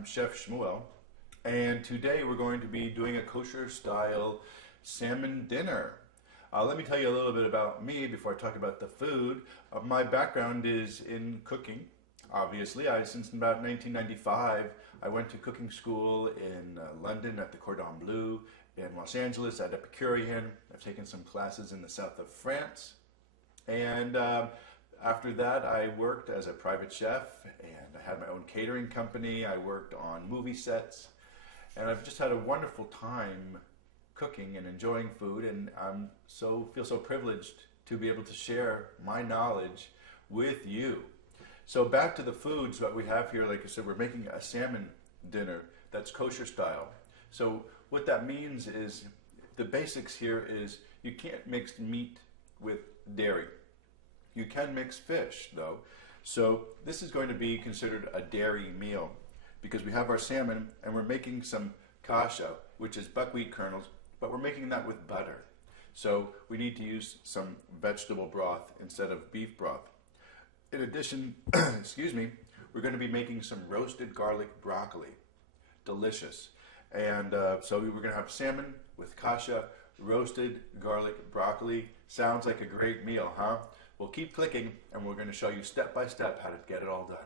I'm Chef Shmuel, and today we're going to be doing a kosher style salmon dinner. Let me tell you a little bit about me before I talk about the food. My background is in cooking, obviously. Since about 1995, I went to cooking school in London at the Cordon Bleu, in Los Angeles at Epicurean. I've taken some classes in the south of France, and after that, I worked as a private chef, and I had my own catering company. I worked on movie sets, and I've just had a wonderful time cooking and enjoying food, and feel so privileged to be able to share my knowledge with you. So back to the foods that we have here. Like I said, we're making a salmon dinner that's kosher style. So what that means is the basics here is you can't mix meat with dairy. You can mix fish, though. So this is going to be considered a dairy meal because we have our salmon and we're making some kasha, which is buckwheat kernels, but we're making that with butter. So we need to use some vegetable broth instead of beef broth. In addition, excuse me, we're going to be making some roasted garlic broccoli. Delicious. And so we're going to have salmon with kasha, roasted garlic broccoli. Sounds like a great meal, huh? We'll keep clicking, and we're going to show you step by step how to get it all done.